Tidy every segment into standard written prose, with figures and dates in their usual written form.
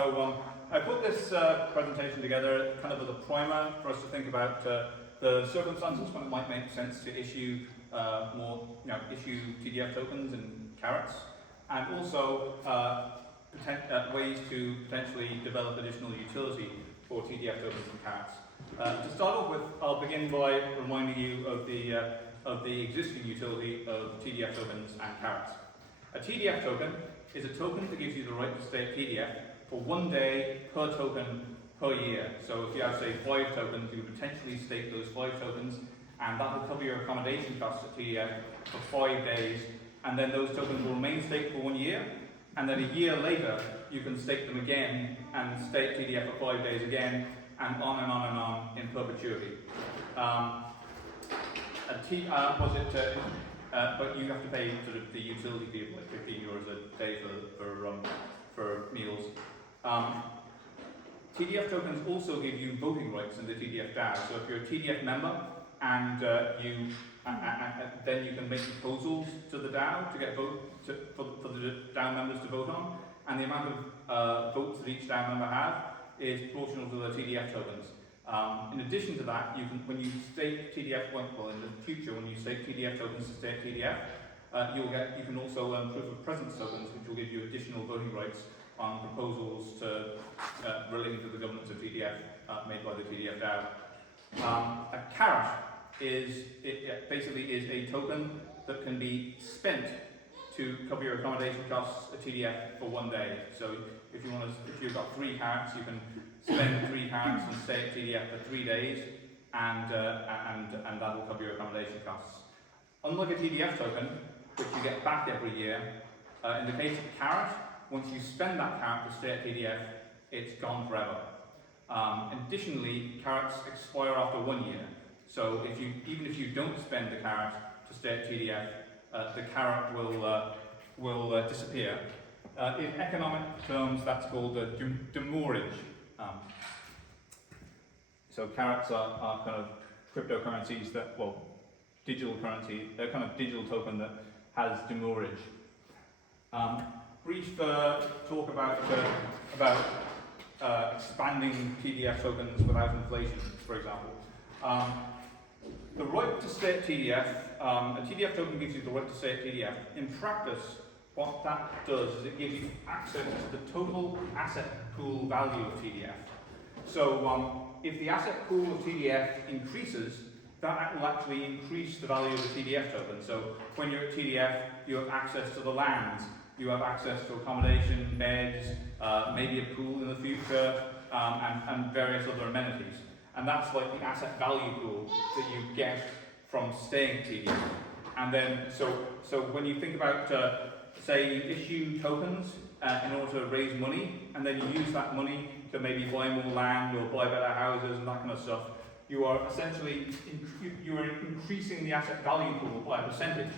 So I put this presentation together kind of as a primer for us to think about the circumstances when it might make sense to issue issue TDF tokens and carrots, and also ways to potentially develop additional utility for TDF tokens and carrots. To start off with, I'll begin by reminding you of the existing utility of TDF tokens and carrots. A TDF token is a token that gives you the right to stake TDF for 1 day per token per year. So if you have, say, 5 tokens, you would potentially stake those 5 tokens, and that will cover your accommodation costs at TDF for 5 days, and then those tokens will remain staked for 1 year, and then a year later you can stake them again and stake TDF for 5 days again, and on and on and on in perpetuity. But you have to pay sort of the utility fee of like €15 a day for meals. TDF tokens also give you voting rights in the TDF DAO. So if you're a TDF member and then you can make proposals to the DAO to get for the DAO members to vote on, and the amount of votes that each DAO member have is proportional to the TDF tokens. In addition to that, you can, when you stake TDF, in the future, when you stake TDF tokens to stake TDF, you can also earn proof of presence tokens, which will give you additional voting rights on proposals relating to the governance of TDF made by the TDF DAO. A carrot basically is a token that can be spent to cover your accommodation costs at TDF for 1 day. So if you've got 3 carrots, you can spend 3 carrots and stay at TDF for 3 days, and that will cover your accommodation costs. Unlike a TDF token, which you get back every year, in the case of a carrot, once you spend that carrot to stay at TDF, it's gone forever. Additionally, carrots expire after 1 year. So even if you don't spend the carrot to stay at TDF, the carrot will disappear. In economic terms, that's called a demurrage. So carrots are kind of cryptocurrencies digital currency, they're kind of digital token that has demurrage. Brief talk about expanding TDF tokens without inflation, for example. The right to stay at TDF, a TDF token gives you the right to stay at TDF. In practice, what that does is it gives you access to the total asset pool value of TDF. So if the asset pool of TDF increases, that will actually increase the value of the TDF token. So when you're at TDF, you have access to the lands, you have access to accommodation, beds, maybe a pool in the future, and various other amenities. And that's like the asset value pool that you get from staying at TDF. And then, so when you think about, say, you issue tokens in order to raise money, and then you use that money to maybe buy more land or buy better houses and that kind of stuff, you are essentially increasing the asset value pool by a percentage,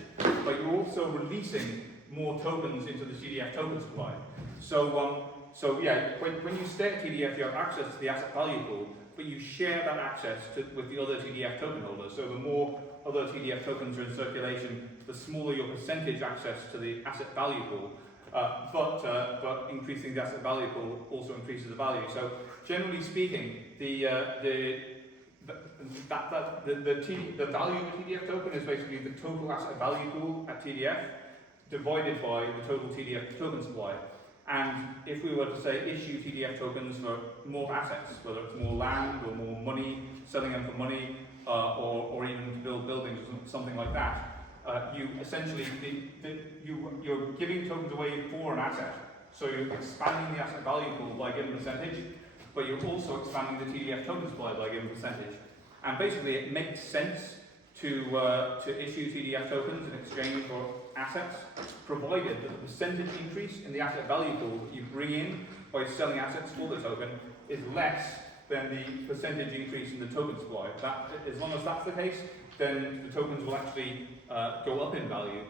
but you're also releasing more tokens into the TDF token supply. So when you stay at TDF, you have access to the asset value pool, but you share that access with the other TDF token holders. So the more other TDF tokens are in circulation, the smaller your percentage access to the asset value pool. But increasing the asset value pool also increases the value. So generally speaking, the value of a TDF token is basically the total asset value pool at TDF divided by the total TDF token supply. And if we were to say issue TDF tokens for more assets, whether it's more land or more money, selling them for money, or even to build buildings or something like that, you essentially you're giving tokens away for an asset. So you're expanding the asset value pool by a given percentage, but you're also expanding the TDF token supply by a given percentage. And basically, it makes sense to issue TDF tokens in exchange for assets, provided that the percentage increase in the asset value pool that you bring in by selling assets for the token is less than the percentage increase in the token supply. As long as that's the case, then the tokens will actually go up in value.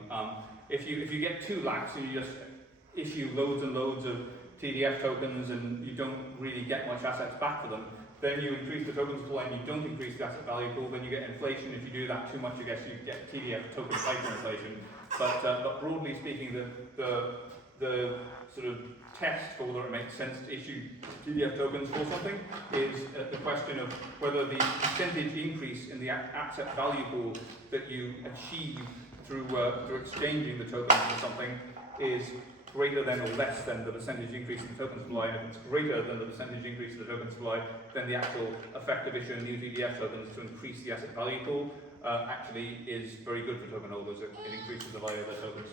If you get 2 lakhs and you just issue loads and loads of TDF tokens and you don't really get much assets back for them, then you increase the token supply and you don't increase the asset value pool, then you get inflation. If you do that too much, you get TDF token hyperinflation. But broadly speaking, the sort of test for whether it makes sense to issue TDF tokens for something is the question of whether the percentage increase in the asset value pool that you achieve through exchanging the tokens for something is greater than or less than the percentage increase in the token supply. And if it's greater than the percentage increase in the token supply, then the actual effect of issuing new TDF tokens to increase the asset value pool actually is very good for token holders. It increases the value of their tokens.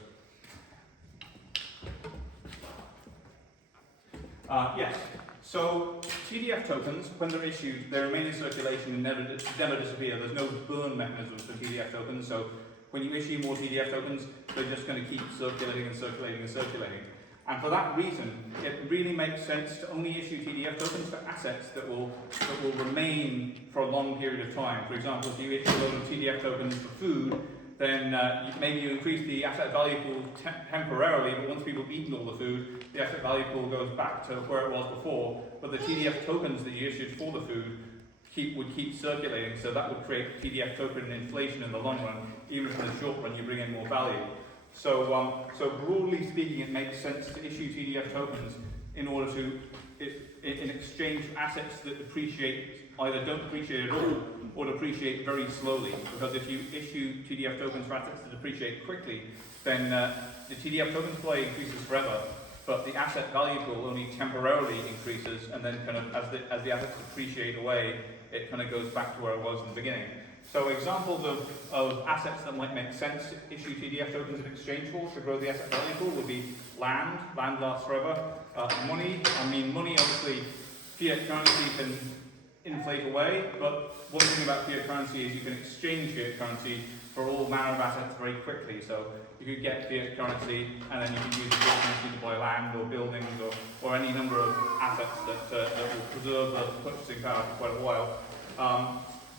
Yes, so TDF tokens, when they're issued, they remain in circulation and never disappear. There's no burn mechanisms for TDF tokens, so when you issue more TDF tokens, they're just going to keep circulating and circulating and circulating. And for that reason, it really makes sense to only issue TDF tokens for assets that will remain for a long period of time. For example, if you issue a load of TDF tokens for food, then maybe you increase the asset value pool temporarily, but once people have eaten all the food, the asset value pool goes back to where it was before. But the TDF tokens that you issued for the food would keep circulating, so that would create TDF token inflation in the long run. Even if in the short run you bring in more value. So broadly speaking, it makes sense to issue TDF tokens in order to, in exchange for assets that depreciate, either don't depreciate at all or depreciate very slowly. Because if you issue TDF tokens for assets that depreciate quickly, then the TDF token supply increases forever, but the asset value pool only temporarily increases, and then kind of as the assets depreciate away, it kind of goes back to where it was in the beginning. So examples of assets that might make sense to issue TDF tokens in exchange for to grow the asset value pool would be land. Land lasts forever. Money. Money, obviously, fiat currency can inflate away, but one thing about fiat currency is you can exchange fiat currency for all manner of assets very quickly. So you could get fiat currency and then you can use fiat currency to buy land or buildings or any number of assets that will preserve the purchasing power for quite a while.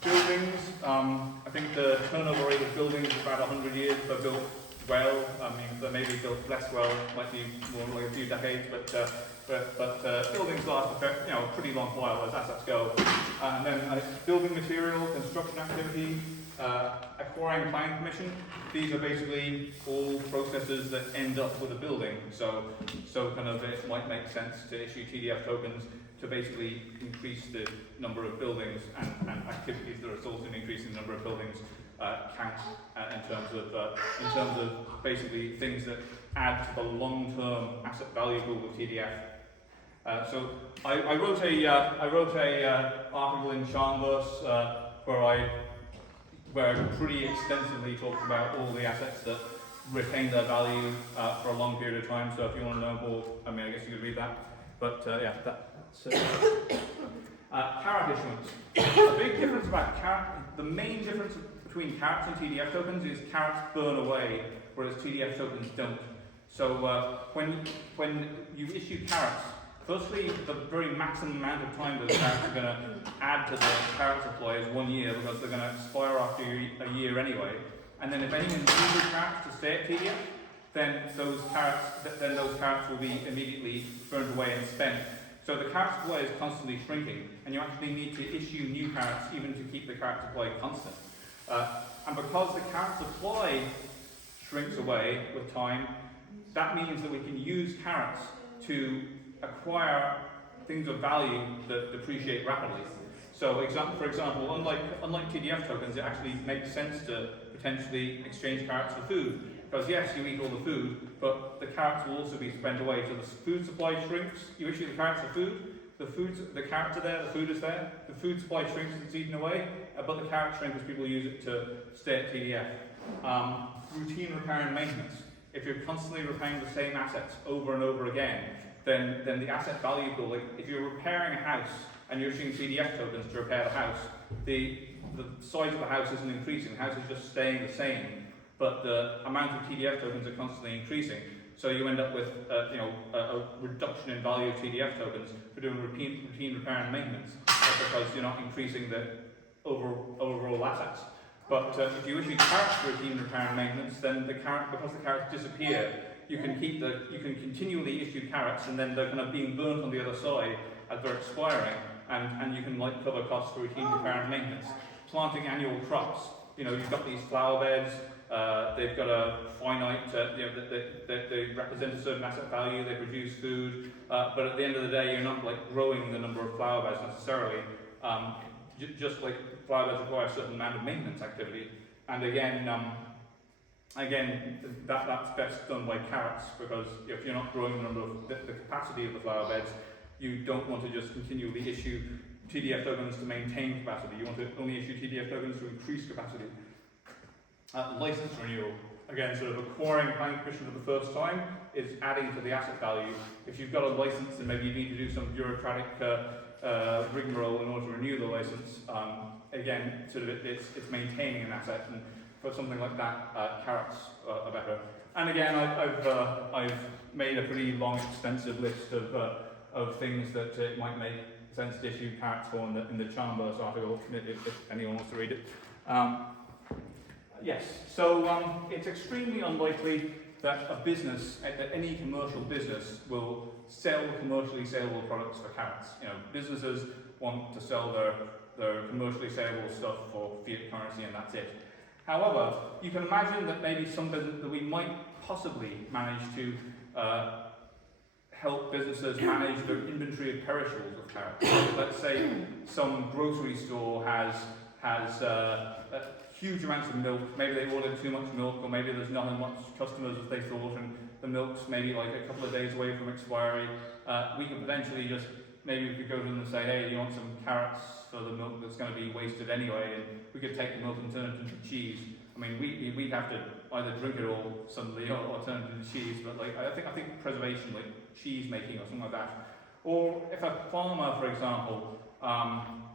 Buildings, I think the turnover rate of buildings is about 100 years per built well. They may be built less well, might be more like a few decades, but buildings last a pretty long while as assets go. And then building material, construction activity, acquiring planning permission. These are basically all processes that end up with a building. So kind of it might make sense to issue TDF tokens to basically increase the number of buildings and activities that result in increasing the number of buildings count in terms of basically things that add to the long-term asset value pool of TDF. So I wrote a article in Charnverse where I pretty extensively talked about all the assets that retain their value for a long period of time. So if you want to know more, I guess you could read that. But yeah, carrot issuance. A big difference about carrot. The main difference between carrots and TDF tokens is carrots burn away, whereas TDF tokens don't. So when you issue carrots, firstly, the very maximum amount of time those carrots are going to add to the carrot supply is 1 year, because they're going to expire after a year anyway. And then if anyone uses carrots to stay at TDF, then those carrots will be immediately burned away and spent. So the carrot supply is constantly shrinking, and you actually need to issue new carrots even to keep the carrot supply constant. And because the carrot supply shrinks away with time, that means that we can use carrots to acquire things of value that depreciate rapidly. So for example, unlike TDF tokens, it actually makes sense to potentially exchange carrots for food. Because yes, you eat all the food, but the carrots will also be spent away. So the food supply shrinks, you issue the carrots for food, the carrots are there, the food is there, the food supply shrinks and it's eaten away, but the carrots shrink as people use it to stay at TDF. Routine repair and maintenance. If you're constantly repairing the same assets over and over again, then the asset value pool, like if you're repairing a house and you're issuing TDF tokens to repair the house, the size of the house isn't increasing, the house is just staying the same, but the amount of TDF tokens are constantly increasing. So you end up with a reduction in value of TDF tokens for doing routine repair and maintenance, because you're not increasing the overall assets. But if you issue carrots for routine repair and maintenance, then because the carrots disappear, you can continually issue carrots, and then they're kind of being burnt on the other side as they're expiring, and you can cover costs for routine repair and maintenance. Planting annual crops. You've got these flower beds, they've got a finite, they represent a certain asset value, they produce food, but at the end of the day, you're not like growing the number of flower beds necessarily. Just like flower beds require a certain amount of maintenance activity, and again, that's best done by carrots, because if you're not growing the number of the capacity of the flower beds, you don't want to just continually issue TDF tokens to maintain capacity. You want to only issue TDF tokens to increase capacity. License renewal. Again, sort of acquiring planning permission for the first time is adding to the asset value. If you've got a license and maybe you need to do some bureaucratic rigmarole in order to renew the license, again, sort of it's maintaining an asset, and for something like that, carrots are better. And again, I've made a pretty long, extensive list of things that it might make sense to issue carrots for in the Charmburst article, if anyone wants to read it. Yes, so it's extremely unlikely that a business, that any commercial business, will sell commercially saleable products for carrots. You know, businesses want to sell their commercially saleable stuff for fiat currency, and that's it. However, you can imagine that maybe that we might possibly manage to help businesses manage their inventory of perishables of carrots. So let's say some grocery store has huge amounts of milk. Maybe they ordered too much milk, or maybe there's not as much customers as they thought, and the milk's maybe like a couple of days away from expiry. We could potentially just, maybe we could go to them and say, hey, you want some carrots for the milk that's going to be wasted anyway, and we could take the milk and turn it into cheese. I mean, we'd have to either drink it all suddenly or turn it into cheese, but like I think preservation, like cheese making or something like that. Or if a farmer, for example,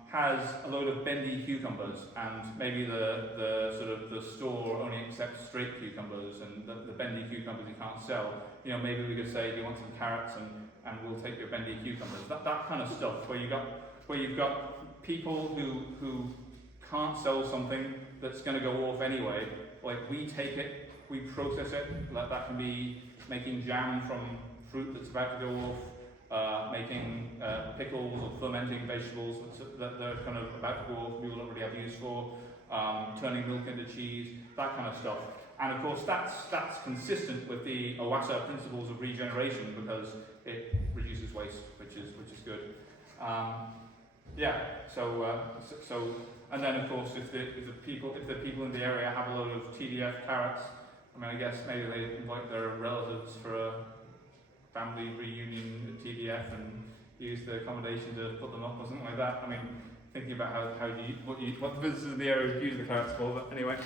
has a load of bendy cucumbers, and maybe the store only accepts straight cucumbers, and the bendy cucumbers you can't sell. You know, maybe we could say, do you want some carrots, and we'll take your bendy cucumbers. That kind of stuff, where you've got people who can't sell something that's going to go off anyway. Like, we take it, we process it. That can be making jam from fruit that's about to go off, making pickles or fermenting vegetables that they're kind of about to go off, people already have use for, turning milk into cheese, that kind of stuff. And of course, that's consistent with the OASA principles of regeneration, because it reduces waste, which is good. And then of course, if the people in the area have a load of TDF carrots, I mean, I guess maybe they invite their relatives for a family reunion at TDF and use the accommodation to put them up or something like that. I mean, thinking about what the businesses in the area would use the carrots for, but anyway.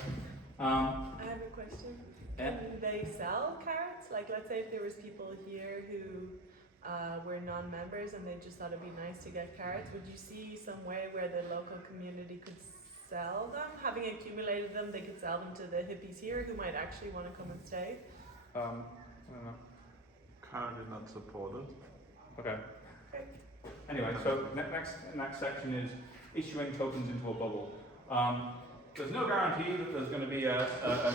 I have a question. Yeah? Can they sell carrots? Like, let's say if there was people here who were non-members and they just thought it'd be nice to get carrots, would you see some way where the local community could sell them? Having accumulated them, they could sell them to the hippies here who might actually want to come and stay? I don't know. Currently not supported. Okay. Anyway, so next section is issuing tokens into a bubble. There's no guarantee that there's going to be a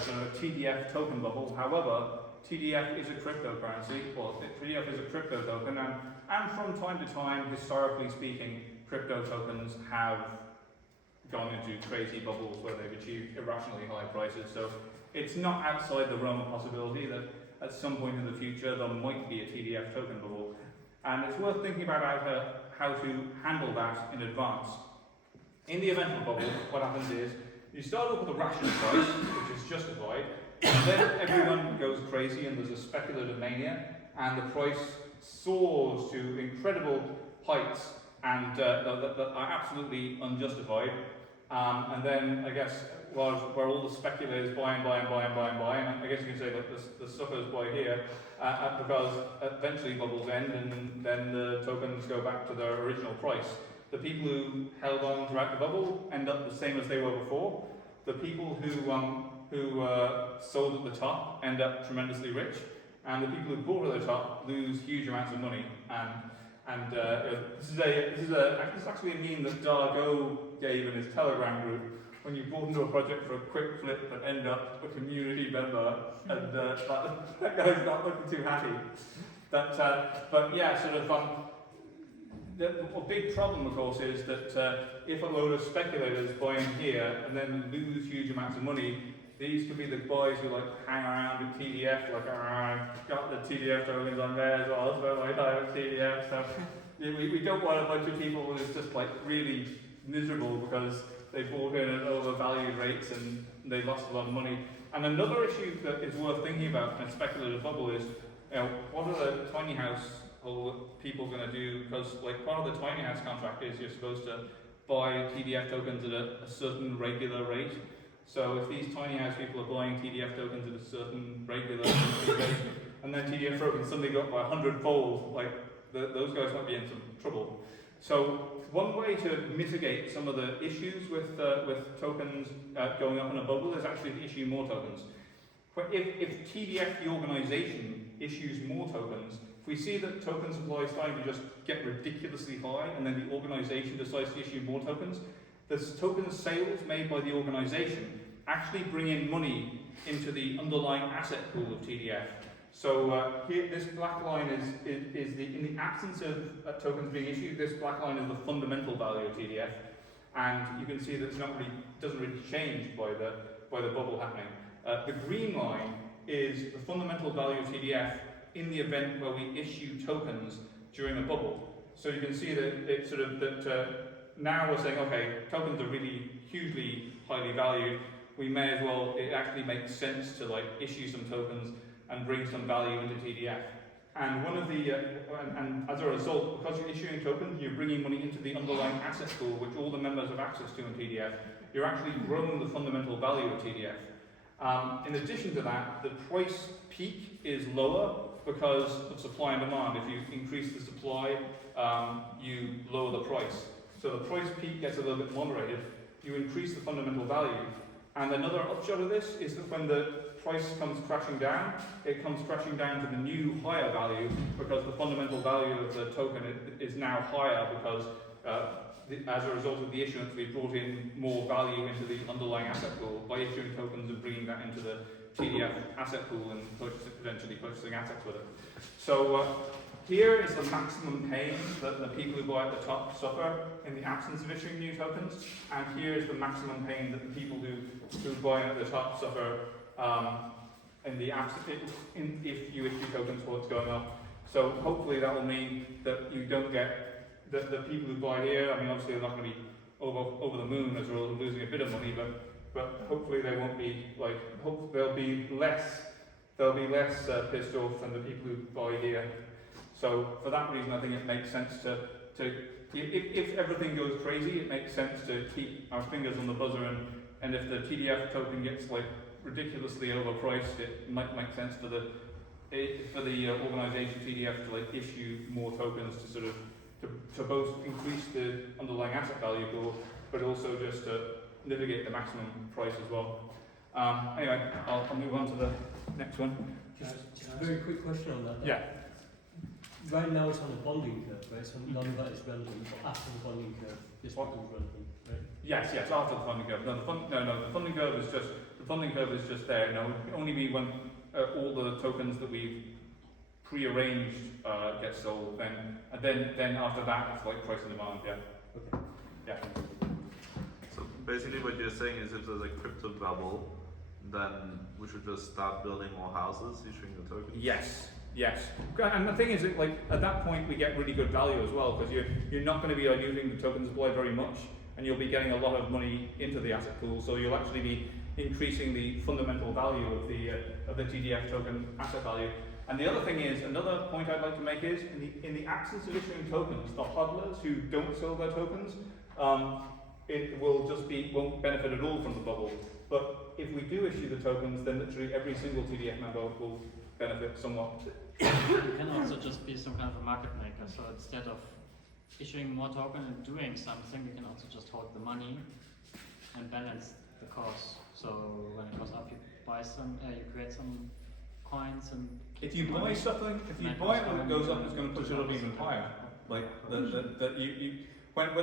sort of TDF token bubble. However, TDF is a cryptocurrency, or TDF is a crypto token, and from time to time, historically speaking, crypto tokens have gone into crazy bubbles where they've achieved irrationally high prices. So it's not outside the realm of possibility that at some point in the future there might be a TDF token bubble. And it's worth thinking about how to handle that in advance. In the event of a bubble, what happens is you start off with a rational price, which is justified, and then everyone goes crazy and there's a speculative mania, and the price soars to incredible heights and that are absolutely unjustified. And then I guess where all the speculators buy, and I guess you can say that the suckers buy here, because eventually bubbles end and then the tokens go back to their original price. The people who held on throughout the bubble end up the same as they were before. The people who sold at the top end up tremendously rich, and the people who bought at the top lose huge amounts of money. And this is actually a meme that Dargo gave in his Telegram group. When you bought into a project for a quick flip but end up a community member, and that guy's not looking too happy. But yeah, sort of. The big problem, of course, is that if a load of speculators buy in here and then lose huge amounts of money, these could be the boys who like hang around with TDF, like, I've got the TDF tokens on there as well, so my time with TDF. So we don't want a bunch of people who's just like really miserable because they bought in at overvalued rates and they lost a lot of money. And another issue that is worth thinking about in a speculative bubble is, what are the tiny house people going to do? Because like part of the tiny house contract is you're supposed to buy TDF tokens at a certain regular rate. So if these tiny house people are buying TDF tokens at a certain regular rate, and then TDF tokens suddenly go up by 100-fold, like those guys might be in some trouble. So one way to mitigate some of the issues with tokens going up in a bubble is actually to issue more tokens. If TDF, the organisation, issues more tokens, if we see that token supply is starting to just get ridiculously high, and then the organisation decides to issue more tokens, the token sales made by the organisation actually bring in money into the underlying asset pool of TDF. So here, this black line is in the absence of tokens being issued, this black line is the fundamental value of TDF, and you can see that it's doesn't really change by the bubble happening. The green line is the fundamental value of TDF in the event where we issue tokens during a bubble. So you can see that it's sort of now we're saying, okay, tokens are really hugely highly valued. We may as well, it actually makes sense to like issue some tokens and bring some value into TDF. And one of the, and as a result, because you're issuing tokens, you're bringing money into the underlying asset pool, which all the members have access to in TDF. You're actually growing the fundamental value of TDF. In addition to that, the price peak is lower because of supply and demand. If you increase the supply, you lower the price. So the price peak gets a little bit moderated. You increase the fundamental value. And another upshot of this is that when the price comes crashing down, it comes crashing down to the new higher value because the fundamental value of the token is now higher because as a result of the issuance, we brought in more value into the underlying asset pool by issuing tokens and bringing that into the TDF asset pool and potentially purchasing assets with it. So here is the maximum pain that the people who buy at the top suffer in the absence of issuing new tokens, and here is the maximum pain that the people who buy at the top suffer in the absence if you issue tokens while it's going up. So hopefully that will mean that you don't get the people who buy here. I mean, obviously they're not going to be over the moon as well, losing a bit of money, but hopefully they won't be like. They'll be less pissed off than the people who buy here. So for that reason, I think it makes sense to if everything goes crazy, it makes sense to keep our fingers on the buzzer, and if the TDF token gets like ridiculously overpriced, it might make sense for the organisation TDF to like issue more tokens to sort of to both increase the underlying asset value pool, but also just to mitigate the maximum price as well. Anyway, I'll move on to the next one. Just a very quick question on that. Yeah. Right now it's on the bonding curve, right? So none of that is relevant, but after the bonding curve, this becomes relevant, right? Yes, after the funding curve. No, the funding curve is just there. No, it can only be when all the tokens that we've pre-arranged get sold. Then after that, it's like price and demand. Yeah. Okay. Yeah. So basically what you're saying is if there's a crypto bubble, then we should just start building more houses, issuing the tokens? Yes. And the thing is, that, like at that point, we get really good value as well because you're not going to be using the token supply very much, and you'll be getting a lot of money into the asset pool. So you'll actually be increasing the fundamental value of the TDF token asset value. And the other thing is, another point I'd like to make is, in the absence of issuing tokens, the hodlers who don't sell their tokens, it will just won't benefit at all from the bubble. But if we do issue the tokens, then literally every single TDF member will benefit somewhat. You can also just be some kind of a market maker. So instead of issuing more token and doing something, you can also just hold the money and balance the cost. So when it goes up, you buy some, you create some coins and. If you buy something, when it goes up, it's going to push it up even higher. Like when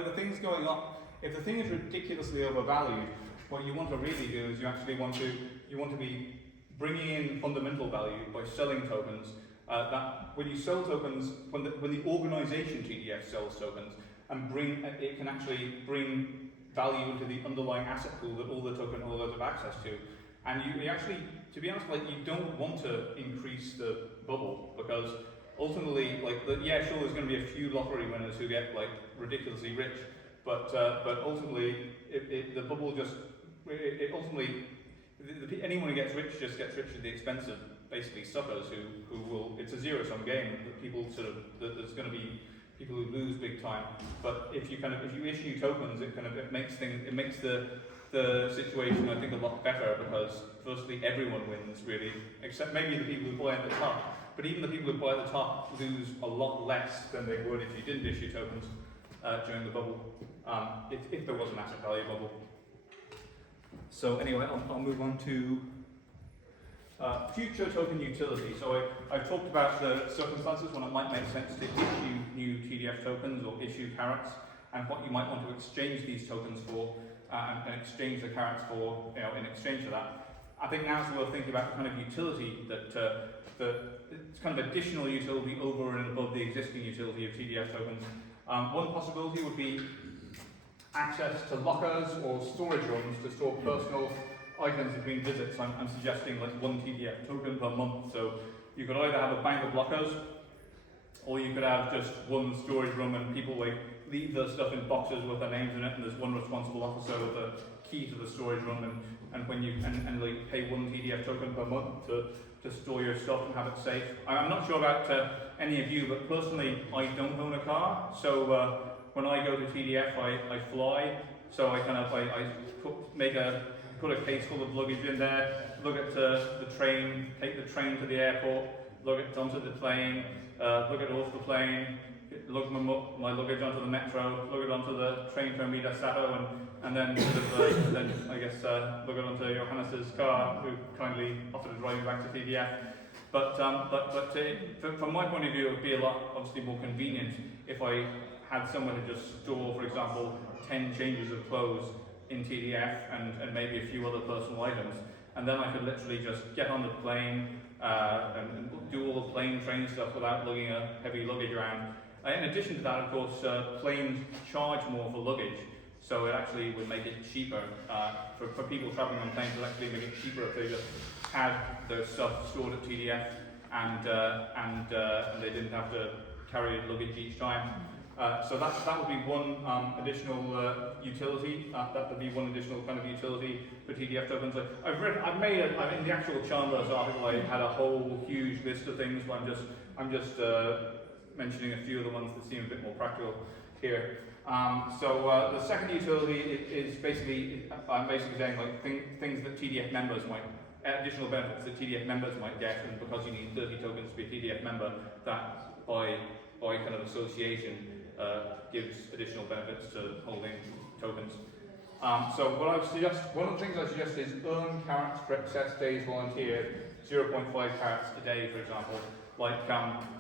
the thing's going up, if the thing is ridiculously overvalued, what you want to really do is you actually want to be bringing in fundamental value by selling tokens. That when you sell tokens, when the organisation TDF sells tokens, it can actually bring value into the underlying asset pool that all the token holders have access to. And you actually, to be honest, like you don't want to increase the bubble because ultimately, like, yeah, sure, there's going to be a few lottery winners who get like ridiculously rich, but ultimately, the bubble just, ultimately, anyone who gets rich just gets rich at the expense of basically suckers who will. It's a zero-sum game. That people sort of, there's going to be people who lose big time. But if you issue tokens, it makes the situation, I think, a lot better because firstly everyone wins really, except maybe the people who buy at the top. But even the people who buy at the top lose a lot less than they would if you didn't issue tokens during the bubble, if there was an asset value bubble. So anyway, I'll move on to future token utility. So I've talked about the circumstances when it might make sense to issue new TDF tokens or issue carrots, and what you might want to exchange these tokens for, and exchange the carrots for, in exchange for that. I think now's where we're thinking about the kind of utility that it's kind of additional utility over and above the existing utility of TDF tokens. One possibility would be access to lockers or storage rooms to store personal items between visits. I'm suggesting like one TDF token per month. So you could either have a bank of lockers, or you could have just one storage room and people like leave their stuff in boxes with their names in it, and there's one responsible officer with a key to the storage room, and when you like pay one TDF token per month to store your stuff and have it safe. I'm not sure about any of you, but personally I don't own a car, so when I go to TDF I fly, so I put a case full of luggage in there, look at the train, take the train to the airport, lug it onto the plane, lug it off the plane, lug my luggage onto the metro, lug it onto the train to Amida Sato, and then lug it onto Johannes's car, who kindly offered to drive me back to TDF. But from my point of view, it would be a lot obviously more convenient if I had someone to just store, for example, 10 changes of clothes in TDF and maybe a few other personal items, and then I could literally just get on the plane and do all the plane train stuff without lugging a heavy luggage around. In addition to that, of course, planes charge more for luggage, so it actually would make it cheaper for people traveling on planes. It would actually make it cheaper if they just had their stuff stored at TDF and they didn't have to carry luggage each time. So that would be one additional utility. That would be one additional kind of utility for TDF tokens. In the actual Chandler's article, I had a whole huge list of things, but I'm just mentioning a few of the ones that seem a bit more practical here. So the second utility is basically, I'm basically saying like things that TDF members might, additional benefits that TDF members might get, and because you need 30 tokens to be a TDF member, that by kind of association gives additional benefits to holding tokens. So what I would suggest, one of the things I suggest is earn carrots for excess days volunteered, 0.5 carrots a day, for example. Like,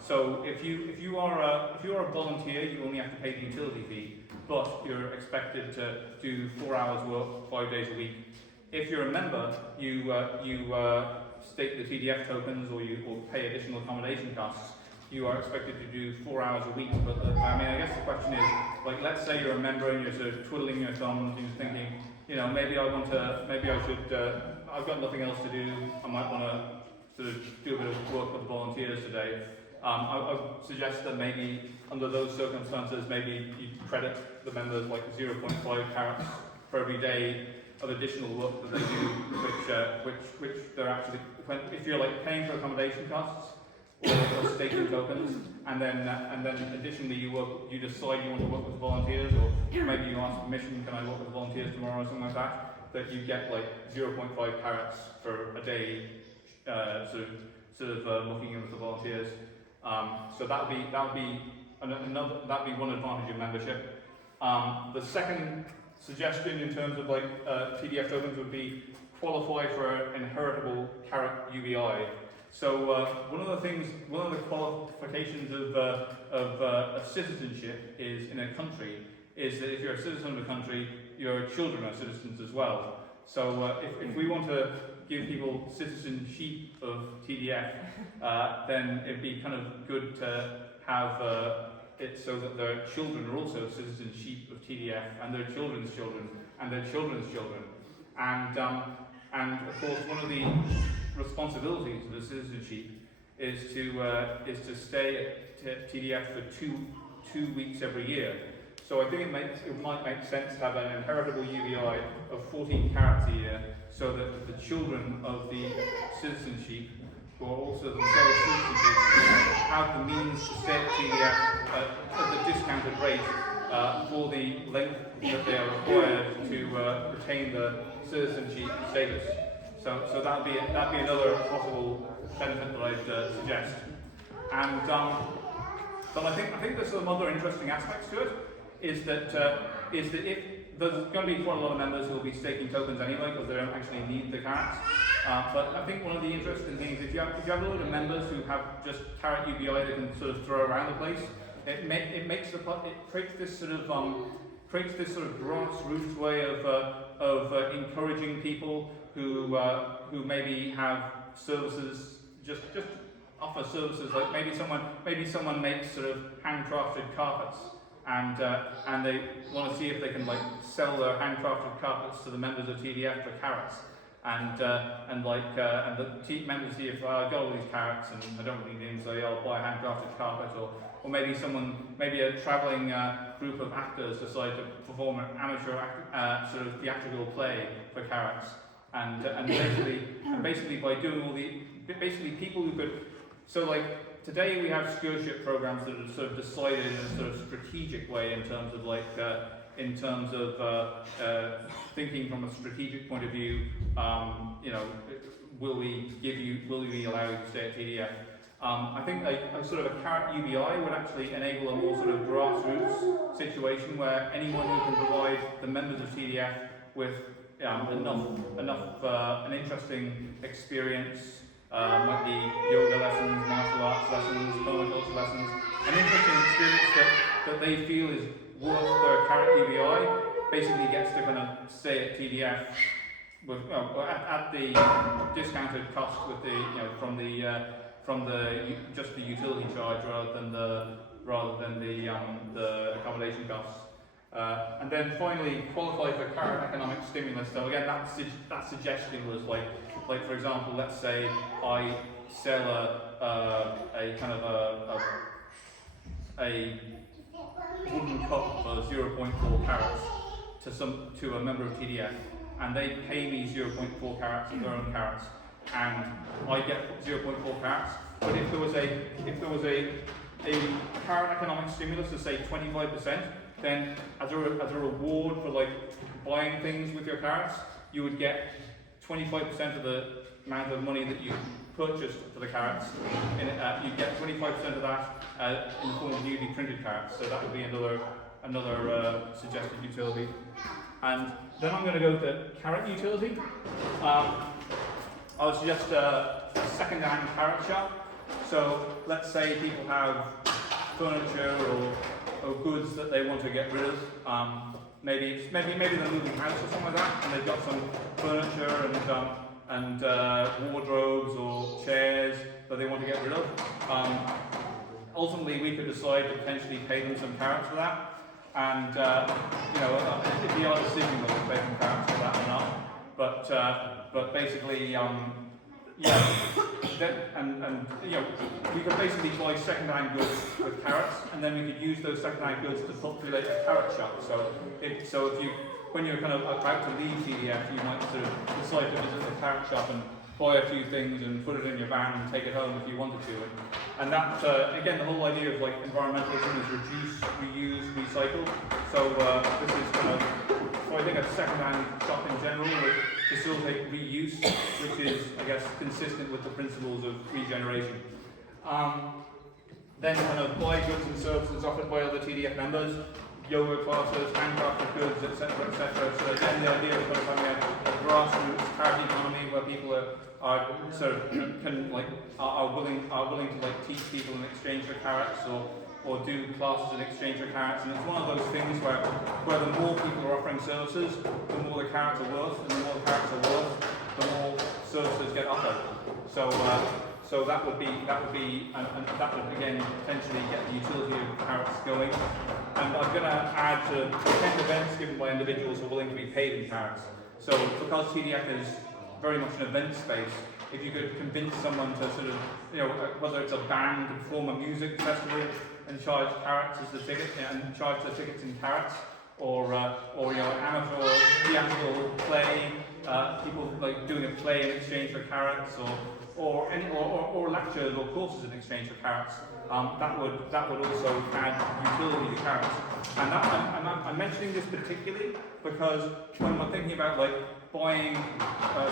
so if you are a volunteer, you only have to pay the utility fee, but you're expected to do 4 hours work 5 days a week. If you're a member, you stake the TDF tokens or pay additional accommodation costs. You are expected to do 4 hours a week. But I guess the question is, like, let's say you're a member and you're sort of twiddling your thumbs and you're thinking, maybe I should, I've got nothing else to do. I might want to sort of do a bit of work with the volunteers today. I would suggest that maybe under those circumstances, maybe you credit the members like 0.5 carrots for every day of additional work that they do, which they're actually, if you're like paying for accommodation costs or staking tokens, and then additionally you decide you want to work with volunteers, or maybe you ask permission, can I work with volunteers tomorrow or something like that you get like 0.5 carrots for a day. Sort of looking in with the volunteers. So that would be one advantage of membership. The second suggestion in terms of like TDF tokens would be qualify for inheritable carrot UBI. So one of the qualifications of citizenship is in a country is that if you're a citizen of a country, your children are citizens as well. So if we want to give people citizenship of TDF, then it'd be kind of good to have it so that their children are also citizenship of TDF, and their children's children, and their children's children. And And of course, one of the responsibilities of the citizenship is to stay at TDF for two weeks every year. So I think it might make sense to have an inheritable UBI of 14 carats a year, so that the children of the citizenship, who are also themselves citizenship, have the means to stay at TDF at the discounted rate for the length that they are required to retain the citizenship status. So that'd be another possible benefit that I'd suggest. And but I think there's some other interesting aspects to it. Is that if there's going to be quite a lot of members who will be staking tokens anyway because they don't actually need the carats. But I think one of the interesting things, if you have a lot of members who have just carat UBI they can sort of throw around the place, it creates this sort of grassroots way of encouraging people who maybe have services just offer services, like maybe someone makes sort of handcrafted carpets. And they want to see if they can like sell their handcrafted carpets to the members of TDF for carats, and the members see if I've got all these carats and I don't really need them, so yeah, I'll buy a handcrafted carpet, or maybe a travelling group of actors decide to perform an amateur sort of theatrical play for carats, and basically by doing all the people who could, so like. Today we have stewardship programs that are sort of decided in a sort of strategic way in terms of thinking from a strategic point of view. Will we allow you to stay at TDF? I think a sort of a carat UBI would actually enable a more sort of grassroots situation where anyone who can provide the members of TDF with an interesting experience. Might be yoga lessons, martial arts lessons, permaculture lessons, an interesting experience that they feel is worth their carat UBI, basically gets to kind of stay at TDF at the discounted cost with from just the utility charge rather than the accommodation costs. And then finally, qualify for carat economic stimulus. So again, that suggestion was like for example, let's say I sell a kind of a wooden cup for 0.4 carats to a member of TDF, and they pay me 0.4 carats of their own carats, and I get 0.4 carats. But if there was a carat economic stimulus to say 25%, then as a reward for like buying things with your carats, you would get 25% of the amount of money that you purchased for the carats. You'd get 25% of that in the form of newly printed carats. So that would be another suggested utility. And then I'm going to go to carat utility. I would suggest a second-hand carat shop. So let's say people have furniture or goods that they want to get rid of. Maybe they're moving house or something like that, and they've got some furniture and wardrobes or chairs that they want to get rid of. Ultimately, we could decide to potentially pay them some carats for that, and it'd be our decision whether to pay them carats for that or not. But basically, we could basically buy second-hand goods with carats, and then we could use those second-hand goods to populate a carat shop. When you're kind of about to leave TDF, you might sort of decide to visit the carat shop and buy a few things and put it in your van and take it home if you wanted to. And that, again, the whole idea of like environmentalism is reduce, reuse, recycle. So this is kind of, so I think a second-hand shop in general would facilitate reuse, which is, I guess, consistent with the principles of regeneration. Then kind of buy goods and services offered by other TDF members, yoga classes, handcrafted goods, etc., etc. So again, the idea of kind of having a grassroots carat economy where people are sort of are willing to like teach people in exchange for carats or do classes in exchange for carats, and it's one of those things where the more people are offering services, the more the carats are worth, and the more the carats are worth, the more services get offered. So that would again potentially get the utility of carats going. And I'm going to add to attend events given by individuals who are willing to be paid in carats. So because TDF is very much an event space. If you could convince someone to sort of, whether it's a band to perform a music festival and charge carrots as the ticket, and charge the tickets in carrots, or amateur theatrical play, people like doing a play in exchange for carrots, or lectures or courses in exchange for carrots. That would also add utility to carrots. And I'm mentioning this particularly because when we're thinking about like buying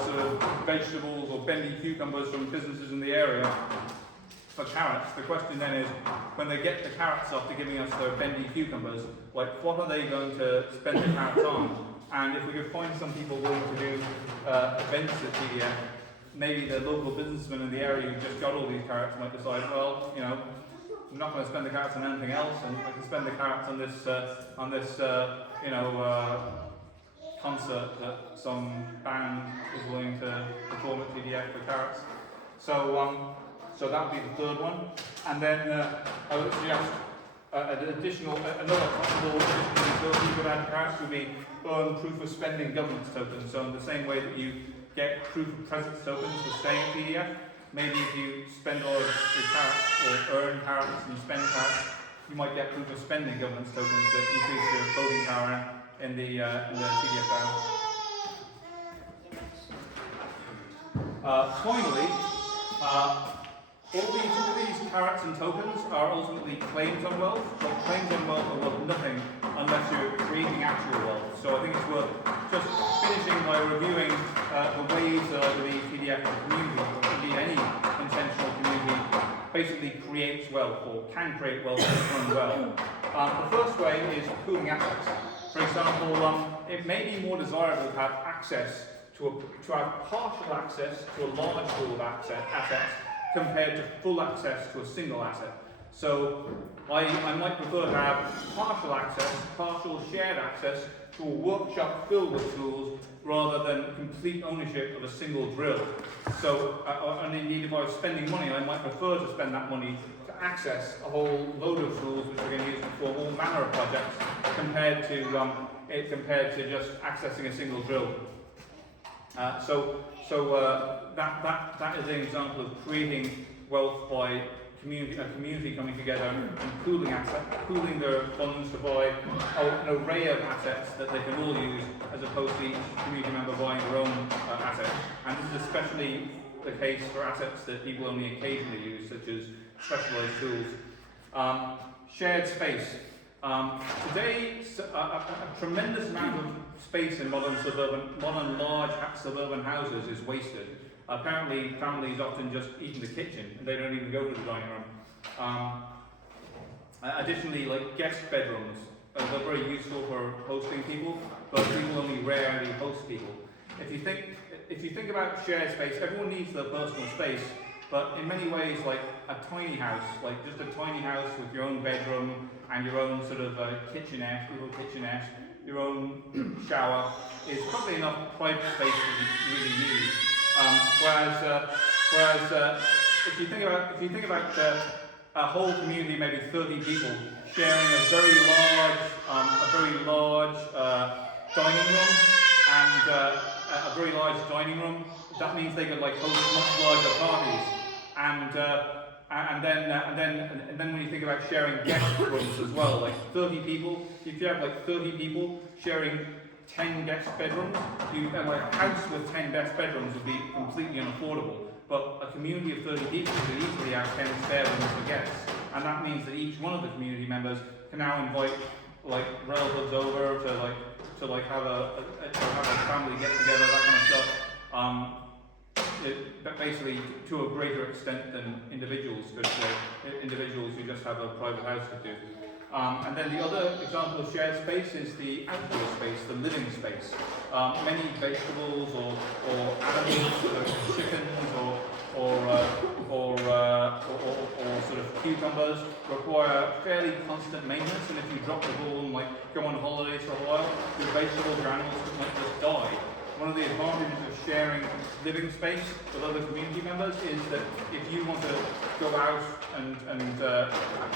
sort of vegetables or bendy cucumbers from businesses in the area for carrots, the question then is, when they get the carrots after giving us their bendy cucumbers, like what are they going to spend the carrots on? And if we could find some people willing to do events at TDF, maybe the local businessman in the area who just got all these carrots might decide, well, I'm not going to spend the carrots on anything else, and I can spend the carrots on this concert that some band is willing to perform at TDF for carrots. So that would be the third one. And then I would suggest another possible utility for that carrots would be earn proof of spending governance tokens. So in the same way that you get proof of presence tokens for staying at TDF, maybe if you spend all of your carrots or earn carrots and spend carrots, you might get proof of spending governance tokens that increase your voting power in the TDF DAO. Finally, all these carrots and tokens are ultimately claims on wealth, but claims on wealth are worth nothing unless you're creating actual wealth. So I think it's worth just finishing by reviewing the ways that I believe TDF as a community, or indeed any intentional community, basically creates wealth or can create wealth if run well. The first way is pooling assets. For example, it may be more desirable to have access to have partial access to a large pool of assets compared to full access to a single asset. So I might prefer to have partial shared access to a workshop filled with tools rather than complete ownership of a single drill. So, and indeed if I was spending money, I might prefer to spend that money to access a whole load of tools which we're going to use to perform all manner of projects compared to just accessing a single drill. That is an example of creating wealth by a community coming together and pooling their funds to buy an array of assets that they can all use, as opposed to each community member buying their own asset. And this is especially the case for assets that people only occasionally use, such as specialised tools. Shared space. Today, a tremendous amount of space in modern large suburban houses is wasted. Apparently, families often just eat in the kitchen and they don't even go to the dining room. Additionally, like guest bedrooms, they're very useful for hosting people, but people only rarely host people. If you think about shared space, everyone needs their personal space, but in many ways, like a tiny house, like just a tiny house with your own bedroom and your own sort of kitchenette, your own shower, is probably enough private space to really use. Whereas if you think about a whole community, maybe 30 people sharing a very large dining room and a very large dining room, that means they could like host much larger parties. And then when you think about sharing guest rooms as well, like 30 people, if you have like 30 people sharing 10 guest bedrooms, like a house with 10 guest bedrooms would be completely unaffordable. But a community of 30 people could easily have 10 spare rooms for guests. And that means that each one of the community members can now invite like relatives over to have a family get together, that kind of stuff. Basically to a greater extent than individuals could do. Individuals who just have a private house could do. And then the other example of shared space is the outdoor space, the living space. Many vegetables or animals, chickens or sort of cucumbers require fairly constant maintenance, and if you drop the ball and like go on holidays for a while, the vegetables or animals might just die. One of the advantages of sharing living space with other community members is that if you want to go out and go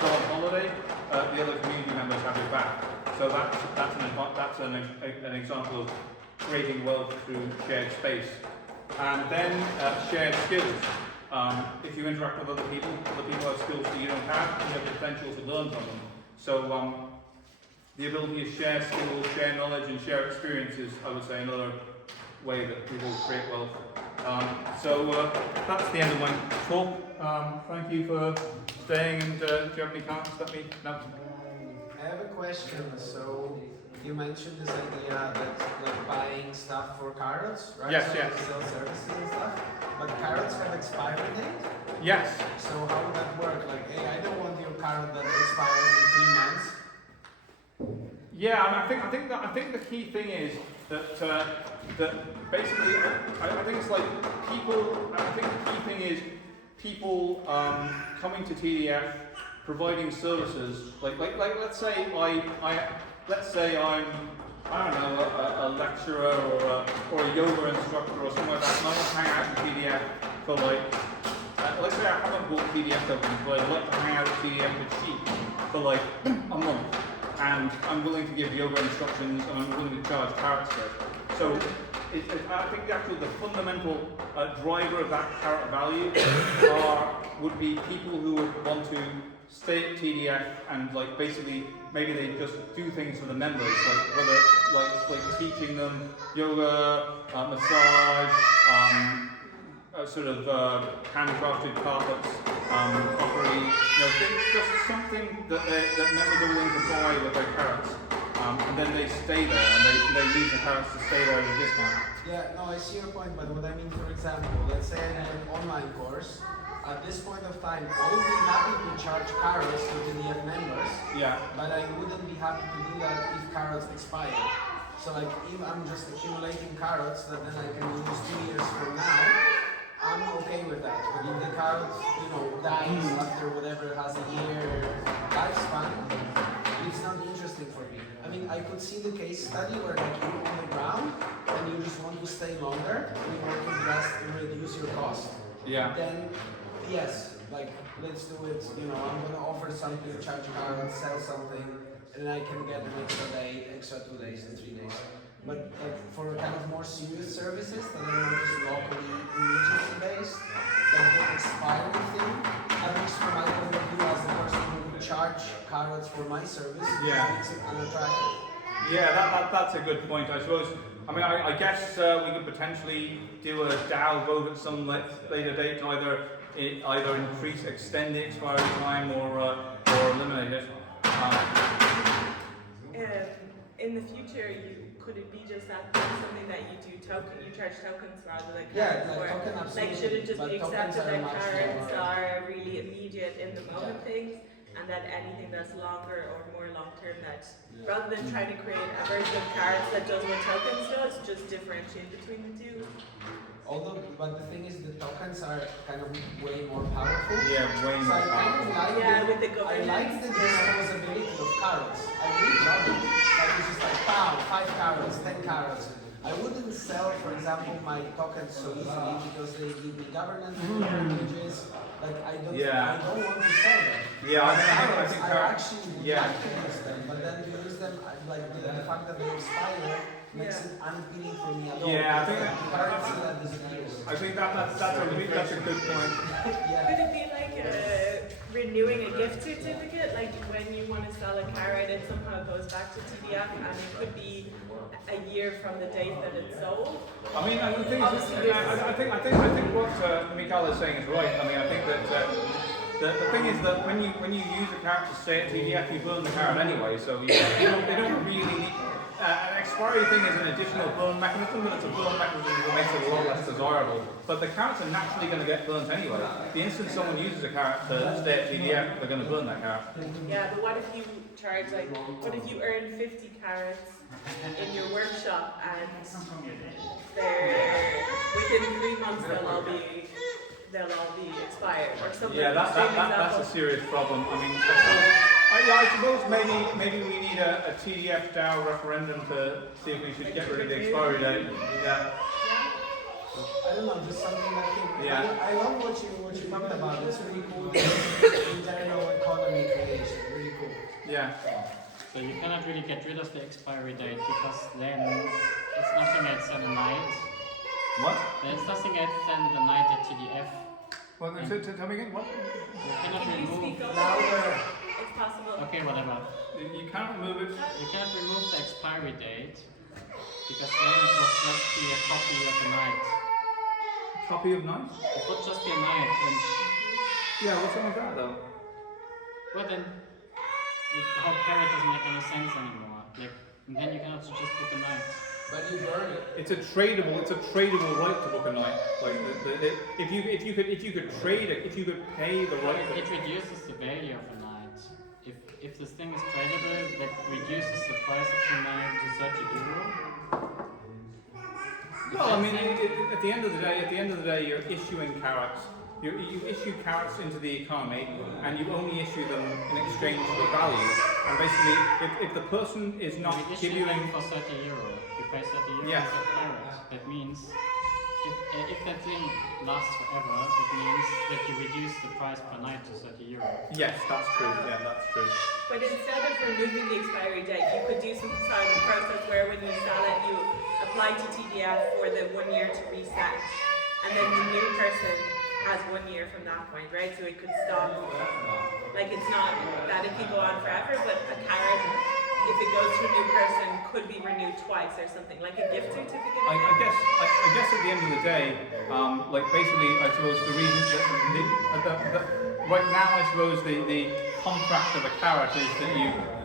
on holiday, the other community members have your back. So that's an example of creating wealth through shared space. And then shared skills. If you interact with other people have skills that you don't have, you have the potential to learn from them. So the ability to share skills, share knowledge, and share experiences, I would say, another way that people create wealth. So that's the end of my talk. Thank you for staying, and do you have any comments? Let me know. I have a question. So you mentioned this idea that like buying stuff for carrots, right? Yes, so yes. you sell services and stuff. But carrots have expiry date. Yes. So how would that work? Like, hey, I don't want your carrot that expires in 3 months. Yeah, and I think the key thing is that basically I think it's like people. I think the key thing is people coming to TDF, providing services. Like let's say I'm I don't know a lecturer or a yoga instructor or something like that, and I want to hang out in TDF for like. Let's say I haven't bought TDF tokens, but I'd like to hang out with TDF with sheep for like a month. And I'm willing to give yoga instructions, and I'm willing to charge carrots for it. So I think the fundamental driver of that carrot value would be people who would want to stay at TDF and like basically maybe they just do things for the members, like whether like teaching them yoga, massage, sort of handcrafted carpets, pottery, just something that members are willing to buy with their carrots, and then they stay there and they use the carrots to stay there at a discount. Yeah, no, I see your point, but what I mean, for example, let's say I have an online course. At this point of time, I would be happy to charge carrots to TDF members, Yeah. but I wouldn't be happy to do that if carrots expire. So like, if I'm just accumulating carrots that then I can use 2 years from now, I'm okay with that. But if the carrot, dies after whatever has a year lifespan, it's not interesting for me. I mean, I could see the case study where like you're on the ground and you just want to stay longer and you want to just reduce your cost. Yeah. Then, yes, like let's do it. I'm gonna offer something, charge carrots, sell something, and then I can get an extra day, extra 2 days and 3 days. But like for kind of more serious services that are not just locally religiously based, like the expiry thing, at least from my point of view as the person who would charge carrots for my service, Yeah. makes it unattractive. Yeah, that's a good point, I suppose. I mean, I guess we could potentially do a DAO vote at some later date to either extend the expiry time or eliminate it. In the future, could it be just that that's something that you charge tokens rather than Yeah, carrots? like Or, token absolutely. should it just but be tokens accepted are that much carrots more- are really immediate in the moment Yeah. things, and that anything that's longer or more long term that Yeah. rather than trying to create a version of carrots that does what tokens does, just differentiate between the two? But the thing is, the tokens are kind of way more powerful. Yeah, way So more I kind of powerful. like Yeah, with the I like the governance. disposability of carrots. I really love it. Like it's just like, pow, 5 carrots, 10 carrots. I wouldn't sell, for example, my tokens so easily because they give me governance privileges. Like I don't want to sell them. Yeah, I Carrots, think I carrots. actually would Yeah. like to use them, but then to use them, like the fact that they expire makes it unappealing for me at all. Yeah, I think It's like currency that disappears. I think that's a good point. Yeah. Could it be like renewing a gift certificate? Like when you want to sell a carrot, it somehow goes back to TDF, and it could be a year from the date that it's sold. I mean, the thing is, Obviously, I think what Mikhail is saying is right. I mean, I think that the thing is that when you use a carrot to stay at TDF, you burn the carrot anyway. So they don't really need. An expiry thing is an additional burn mechanism, but it's a burn mechanism that makes it a lot less desirable. But the carrots are naturally going to get burnt anyway. The instant someone uses a carrot to stay at TDF, they're going to burn that carrot. Yeah, but what if you charge what if you earn 50 carrots in your workshop and they're within 3 months they'll all be expired or something? Yeah, that's a serious problem. I mean, I suppose maybe we need a TDF DAO referendum to see if we should get rid of the expiry date. Yeah. I don't know, just something that can. Yeah. I love what you talked about. It's really cool. The general economy creation, really cool. Yeah. So you cannot really get rid of the expiry date because then it's nothing else than a night. What? There's nothing else than the night at TDF. Well, tell me again. What? You cannot Can you remove. speak up? Louder. It's possible. Okay, whatever. You can't remove it. You cannot remove the expiry date because then it would just be a copy of the night. Copy of night? It would just be a night, and Yeah, what's wrong with that though? well then, the whole parrot doesn't make any sense anymore. Like, and then you can also just book a night. But you burn it. It's a tradable right to book a night. Like if you could trade it, if you could pay the right It to. reduces the value of a night. If this thing is tradable, that reduces the price of the night to €30. Well, I mean, at the end of the day, you're issuing carrots. You issue carrots into the economy, and you only issue them in exchange for value. And basically, if the person is not We issue giving, them for €30. You pay €30 Yeah. per carrot. That means if that thing lasts forever, it means that you reduce the price per night to €30. yes, that's true. Yeah, that's true. But instead of removing the expiry date, you could do some sort of process where when you sell it, you apply to TDF for the 1 year to reset. And then the new person has 1 year from that point, right? So it could stop. Like it's not that it could go on forever, but a carrot, if it goes to a new person, could be renewed twice or something, like a gift certificate. I guess at the end of the day, like basically, I suppose the reason that right now, I suppose the contract of a carrot is that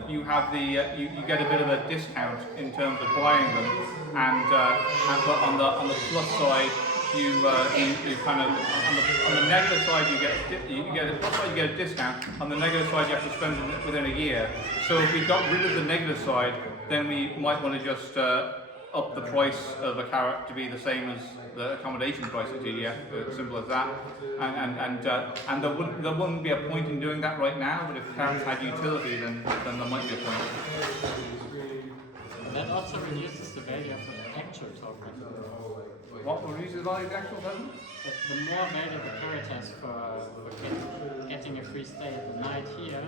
you have the you get a bit of a discount in terms of buying them, and but on the plus side, you kind of on the negative side you get a plus side you get a discount. On the negative side, you have to spend it within a year. So if we got rid of the negative side, then we might want to just up the price of a carrot to be the same as the accommodation price at TDF. Simple as that. And there wouldn't be a point in doing that right now. But if carrots had utility, then there might be a point. That also reduces the value of the actual token. What reduces the value of the actual token? But the more value the carrot has for getting a free stay at the night here,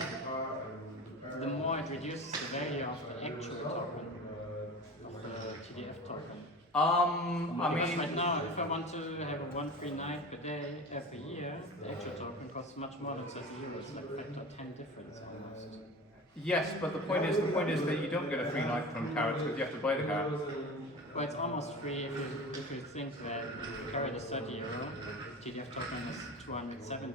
the more it reduces the value of the actual token, of the TDF token. I Because mean, right now, if I want to have a 1 free night per day every year, the actual token costs much more than €30, like factor 10 difference almost. yes, but the point is that you don't get a free night from carrots because you have to buy the carrot. Well, it's almost free if you think that the carrot is €30, TDF token is 270,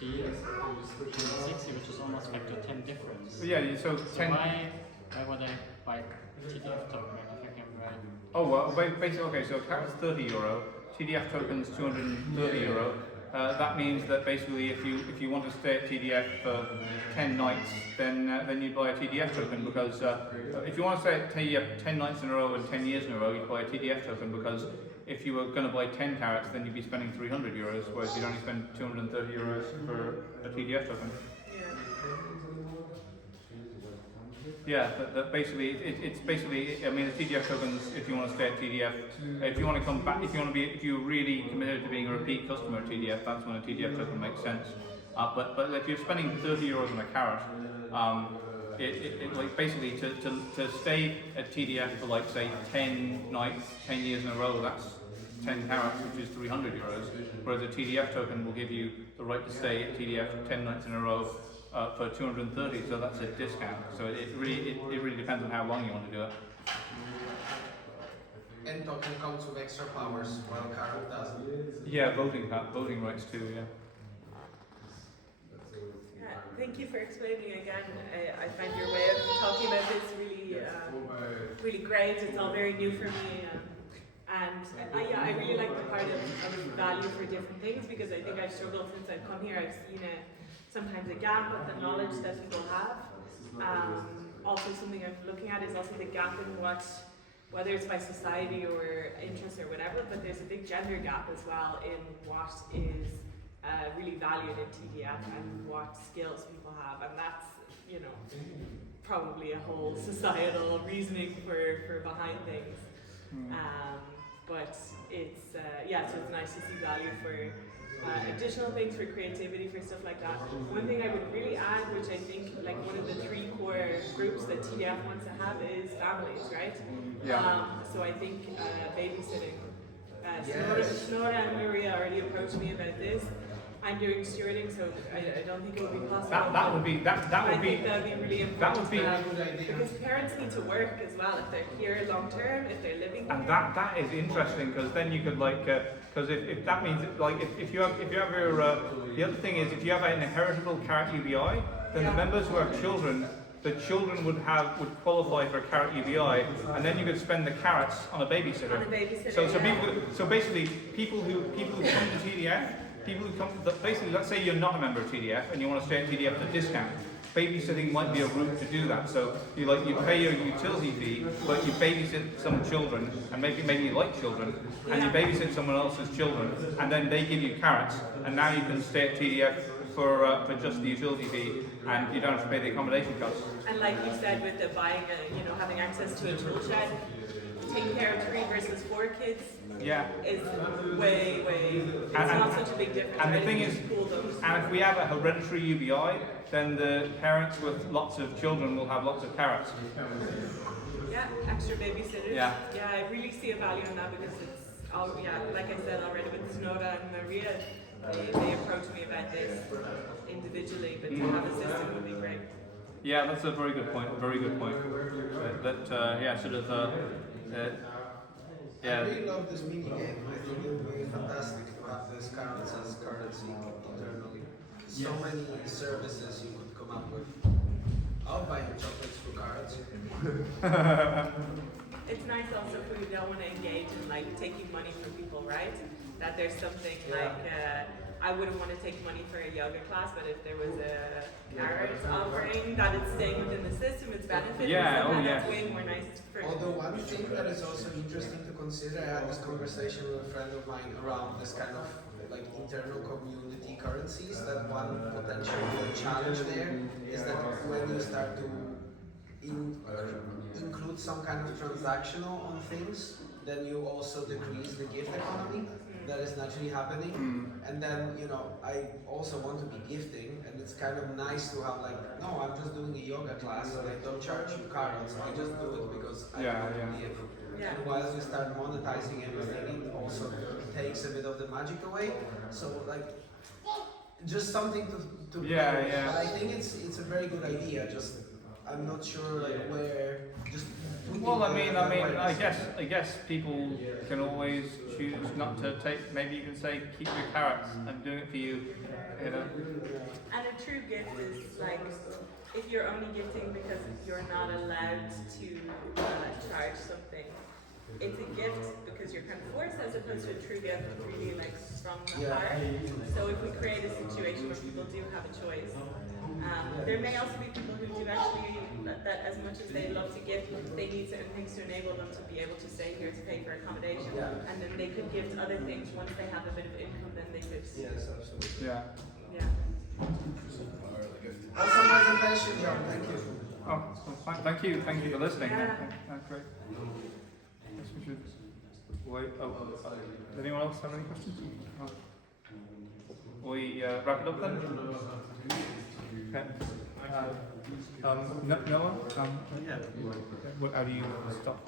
260, which is almost factor 10 difference. But yeah, so So 10. why would I buy TDF token if I can buy? Oh well, basically, okay. So carrot's €30, TDF tokens €230. That means that basically, if you want to stay at TDF for 10 nights, then you buy a TDF token because if you want to stay at TDF 10 nights in a row and 10 years in a row, you buy a TDF token because if you were going to buy 10 carrots, then you'd be spending €300, whereas you'd only spend €230 for a TDF token. Yeah, that basically, it's basically, I mean, the TDF tokens, if you want to stay at TDF, if you want to come back, if you're really committed to being a repeat customer at TDF, that's when a TDF token makes sense. But if you're spending €30 on a carrot, like basically to stay at TDF for like say 10 nights, 10 years in a row, that's 10 carrots, which is €300. Whereas a TDF token will give you the right to stay at TDF 10 nights in a row. For 230, so that's a discount. So it really depends on how long you want to do it. And token comes with extra powers, while carrot doesn't. Yeah, voting rights too. Yeah. Thank you for explaining again. I find your way of talking about this really great. It's all very new for me. I really like the part of value for different things because I think I've struggled since I've come here. I've seen sometimes a gap of the knowledge that people have. Also something I'm looking at is also the gap in whether it's by society or interest or whatever, but there's a big gender gap as well in what is really valued in TDF and what skills people have, and that's, probably a whole societal reasoning for behind things. But it's, so it's nice to see value for additional things, for creativity, for stuff like that. One thing I would really add, which I think like one of the 3 core groups that TDF wants to have is families, right? Yeah. So I think babysitting Nora and Maria already approached me about this. I'm doing stewarding, so I don't think it would be possible. That would be I think that'd be really important. that would be because parents need to work as well if they're here long term, if they're living here. and that is interesting because then you could like because if that means like if you have your the other thing is if you have an inheritable carrot UBI, then the members who have children. The children would qualify for a carrot UBI, and then you could spend the carrots on a babysitter. On a babysitter. So basically, people who come to TDF, basically, let's say you're not a member of TDF and you want to stay at TDF at a discount. Babysitting might be a route to do that. So you pay your utility fee, but you babysit some children, and maybe you like children, and you babysit someone else's children, and then they give you carrots, and now you can stay at TDF for just the utility fee, and you don't have to pay the accommodation costs. And like you said, with the buying, having access to a tool shed, taking care of 3 versus 4 kids is way. It's not such a big difference. And the thing is, and if we have a hereditary UBI, then the parents with lots of children will have lots of carrots. Yeah, extra babysitters. Yeah. Yeah, I really see a value in that because it's, like I said already with Snowda and Maria, they approached me about this individually, but to have a system would be great. Yeah, that's a very good point. Very good point. I really love this mini game. I think it would be fantastic to have this carrots as currency internally. So many services you could come up with. I'll buy your chocolates for carrots. It's nice also if we don't want to engage in like taking money from people, right? That there's something like I wouldn't want to take money for a yoga class, but if there was a carrot offering that it's staying within the system, it's benefiting. That's way more nice for. Although one thing that is also interesting to consider, I had this conversation with a friend of mine around this kind of like internal community currencies. That one potential challenge there is that when you start to include some kind of transactional on things, then you also decrease the gift economy that is naturally happening. And then, I also want to be gifting, and it's kind of nice to have like, no, I'm just doing a yoga class and I don't charge you carrots, I just do it because I want to give. And while you start monetizing everything, it also takes a bit of the magic away. So like, just something to play with. But I think it's a very good idea, just I'm not sure like where just. Well, I guess people can always choose not to take. Maybe you can say keep your carrots. I'm doing it for you. And a true gift is like if you're only gifting because you're not allowed to charge something. It's a gift because you're kind of forced, as opposed to a true gift really like from the heart. So if we create a situation where people do have a choice. There may also be people who do actually, that as much as they love to give, they need certain things to enable them to be able to stay here to pay for accommodation. And then they could give other things once they have a bit of income, then they could. Yes, absolutely. Yeah. Awesome presentation, John. Thank you. Oh, well, thank you for listening. That's great. Yes, we should wait. Does anyone else have any questions? We wrap it up then. Okay. Noah? How do you stop?